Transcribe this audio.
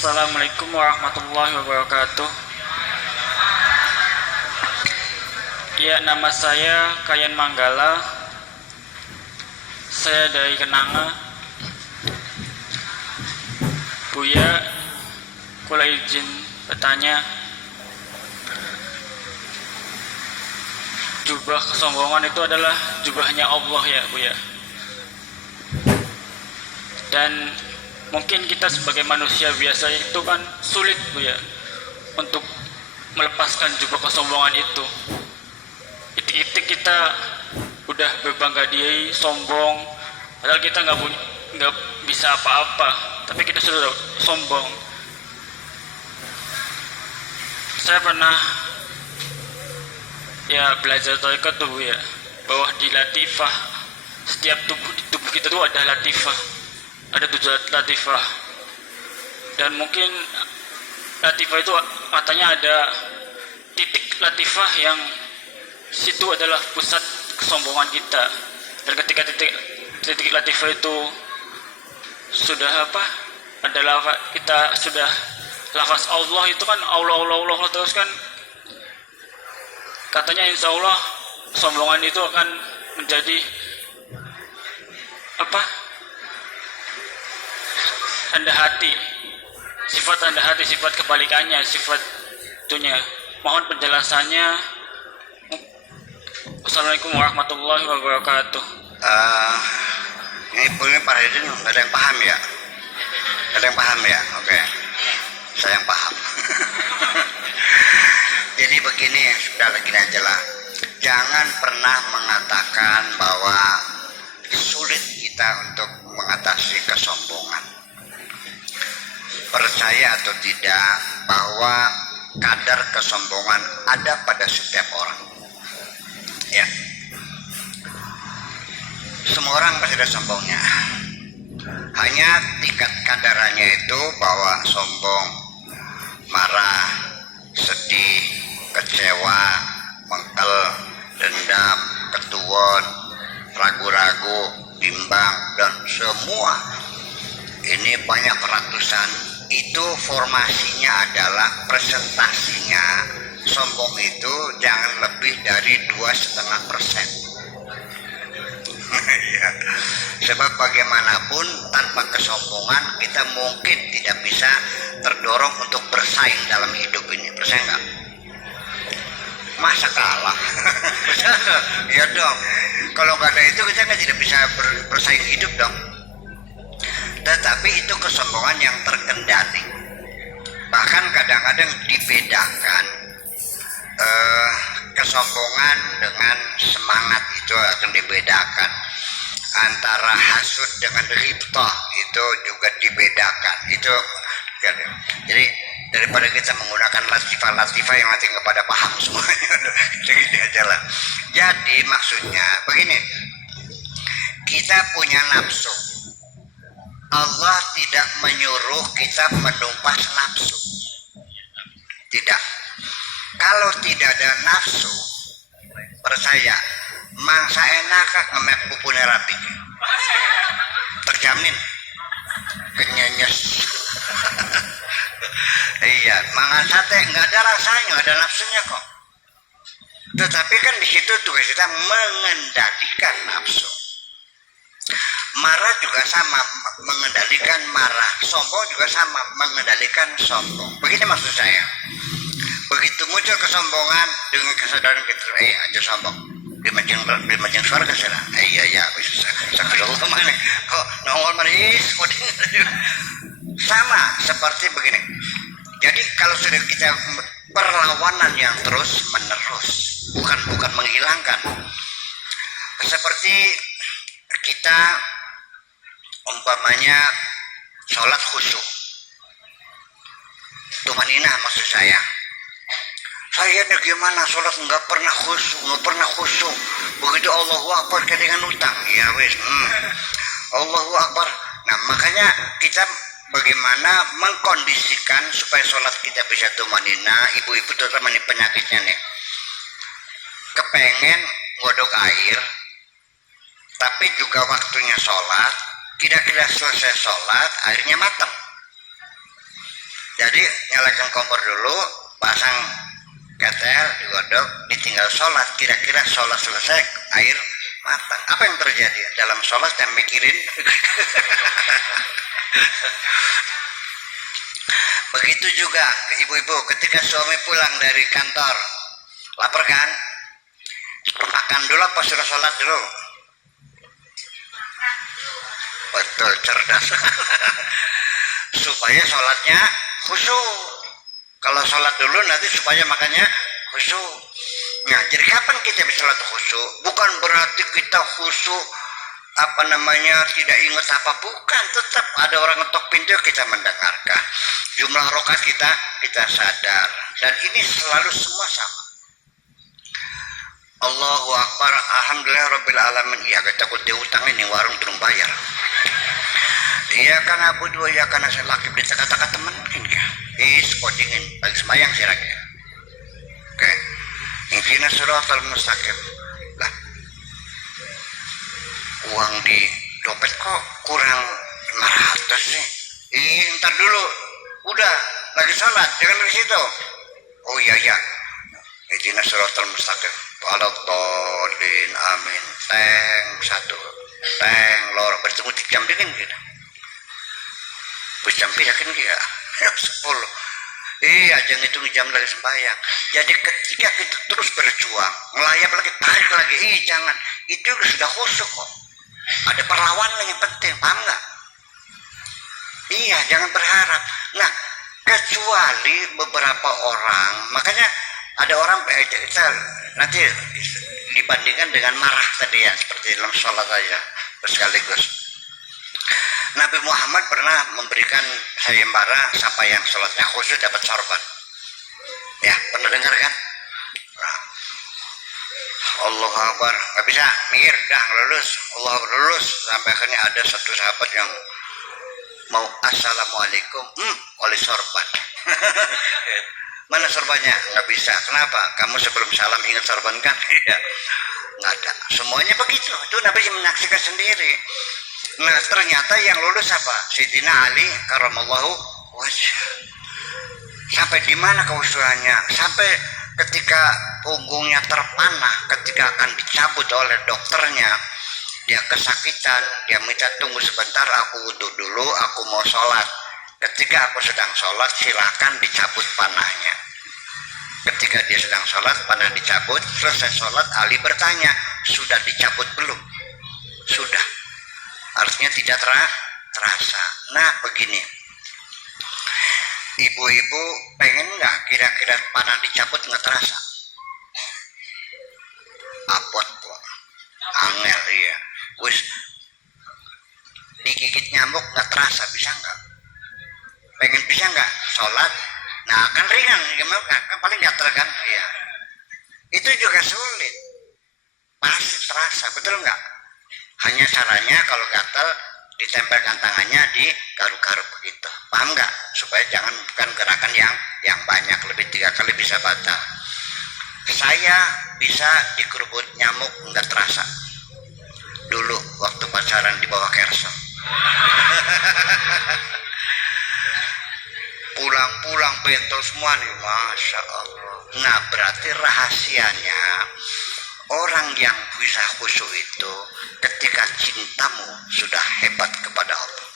Assalamualaikum warahmatullahi wabarakatuh. Ya, nama saya Kayan Manggala. Saya dari Kenanga. Buya, kula izin bertanya. Jubah kesombongan itu adalah jubahnya Allah ya, Buya. Dan mungkin kita sebagai manusia biasa itu kan sulit, Buya, untuk melepaskan jubah kesombongan itu. Itik-itik kita udah berbangga diri, sombong, padahal kita nggak bisa apa-apa, tapi kita sudah sombong. Saya pernah ya belajar tarekat tuh ya, bahwa di latifah, setiap tubuh kita tuh ada latifah, ada 7 latifah, dan mungkin latifah itu katanya ada titik latifah yang situ adalah pusat kesombongan kita. Dan ketika titik latifah itu sudah adalah kita sudah lafaz Allah itu kan Allah terus kan, katanya insya Allah kesombongan itu akan menjadi rendah hati, sifat rendah hati, sifat kebalikannya, sifat itunya. Mohon penjelasannya. Assalamualaikum warahmatullahi wabarakatuh. Ini punya Pak Hidin nggak ada yang paham ya? Ada yang paham ya? Oke, saya yang paham. Jadi begini, sudah lagi aja lah. Jangan pernah mengatakan bahwa sulit kita untuk mengatasi kesombongan. Percaya atau tidak bahwa kadar kesombongan ada pada setiap orang. Ya, semua orang pasti ada sombongnya. Hanya tingkat kadarannya itu bahwa sombong, marah, sedih, kecewa, mengkel, dendam, ketuon, ragu-ragu, bimbang, dan semua ini banyak ratusan. Itu formasinya adalah presentasinya. Sombong itu jangan lebih dari 2,5%. Ya. Sebab bagaimanapun tanpa kesombongan kita mungkin tidak bisa terdorong untuk bersaing dalam hidup ini. Percaya nggak? Masa kalah? Ya dong. Kalau nggak ada itu kita tidak bisa bersaing hidup dong. Tetapi itu kesombongan yang terkendali. Bahkan kadang-kadang dibedakan. Kesombongan dengan semangat itu akan dibedakan. Antara hasud dengan ribtah itu juga dibedakan. Itu jadi daripada kita menggunakan latifah yang nanti kepada paham semuanya, segini aja lah. Jadi maksudnya begini, kita punya nafsu. Allah tidak menyuruh kita menumpas nafsu, tidak. Kalau tidak ada nafsu, percaya, mangsa enakah ngemek pupune rapi, terjamin kenyenyes. Iya, mangan sate nggak ada rasanya, nggak ada nafsunya kok. Tetapi kan di situ tugas kita mengendalikan nafsu. Marah juga sama, mengendalikan marah. Sombong juga sama, mengendalikan sombong. Begini maksud saya. Begitu muncul kesombongan dengan kesadaran kita, aja sombong. Di majeng surga sana. Iya, sakit mana? Kok nongol manis? Sama seperti begini. Jadi kalau sudah kita perlawanan yang terus menerus, bukan menghilangkan. Seperti kita umpamanya sholat khusyuk, tumaninah maksud saya. Saya ini gimana sholat nggak pernah khusyuk. Begitu Allahu Akbar dengan utang, ya wes. Allahu Akbar. Nah makanya kita bagaimana mengkondisikan supaya sholat kita bisa tumaninah. Ibu-ibu terutama ini penyakitnya nih, kepengen ngodok air, tapi juga waktunya sholat. Kira-kira selesai sholat airnya matang. Jadi nyalakan kompor dulu, pasang ketel, digodok, ditinggal sholat. Kira-kira sholat selesai, air matang. Apa yang terjadi dalam sholat dan mikirin? Begitu juga ibu-ibu ketika suami pulang dari kantor, lapar kan? Makan dulu apa suruh sholat dulu? Betul, cerdas. Supaya sholatnya khusyuk. Kalau sholat dulu nanti supaya makannya khusyuk. Nah, jadi kapan kita bisa sholat khusyuk? Bukan berarti kita khusyuk tidak ingat apa, bukan. Tetap ada orang ngetok pintu, kita mendengarkan. Jumlah rakaat kita sadar, dan ini selalu semua sama. Allahu Akbar, alhamdulillah rabbil alamin. Iya, kita kudu utang ini warung belum bayar. Iya kan abu dua, iya kan saya laki beli kata-kata temen mungkin ya. Kodingin bagi sembahyang sih lagi. Oke. Intinya suratul mustaqim. Lah, uang di dompet kok kurang 500 nih. Ntar dulu. Udah, lagi sholat, jangan dari situ. Oh iya. Intinya suratul mustaqim. Waladhdallin, amin. Teng 1, teng lor, bertemu 3 jam dingin gitu. Jam yakin dia 10. Jangan hitung jam lagi sembahyang. Jadi ketika kita terus berjuang, melayap lagi, tarik lagi, jangan. Itu sudah khusyuk kok. Ada perlawanan yang penting, paham nggak? Iya, jangan berharap. Nah, kecuali beberapa orang, makanya ada orang kita nanti dibandingkan dengan marah tadi ya, seperti dalam sholat saja bersekaligus. Nabi Muhammad pernah memberikan sayembara siapa yang sholatnya khusyuk dapat sorban. Ya, pernah dengar kan? Allah Akbar, nggak bisa mikir, dah lulus. Allah lulus sampai akhirnya ada satu sahabat yang mau assalamualaikum, oleh sorban. Mana sorbannya? Nggak bisa. Kenapa? Kamu sebelum salam ingat sorban kan? Iya, nggak ada. Semuanya begitu. Itu Nabi menyaksikan sendiri. Nah, ternyata yang lulus apa? Sayyidina Ali karramallahu wajh. Sampai di mana keusuhannya? Sampai ketika punggungnya terpanah, ketika akan dicabut oleh dokternya, dia kesakitan, dia minta tunggu sebentar, aku wudhu dulu, aku mau sholat. Ketika aku sedang sholat, silakan dicabut panahnya. Ketika dia sedang sholat, panah dicabut, selesai sholat, Ali bertanya, sudah dicabut belum? Sudah. Artinya tidak terasa. Nah, begini. Ibu-ibu pengen nggak kira-kira panah dicabut nggak terasa? Abot kok. Angel ya. Wis digigit nyamuk nggak terasa, bisa nggak? Pengen bisa nggak sholat? Nah, kan ringan, kan paling gatel kan? Iya. Itu juga sulit. Pasti terasa, betul nggak? Hanya caranya kalau gatel ditempelkan tangannya di garuk-garuk begitu. Paham nggak? Supaya jangan bukan gerakan yang banyak, lebih 3 kali bisa batal. Saya bisa dikerubut nyamuk nggak terasa. Dulu waktu pacaran di bawah kerso. Pulang-pulang bentol semua nih, masya Allah. Nah, berarti rahasianya orang yang bisa khusyuk itu ketika cintamu sudah hebat kepada Allah.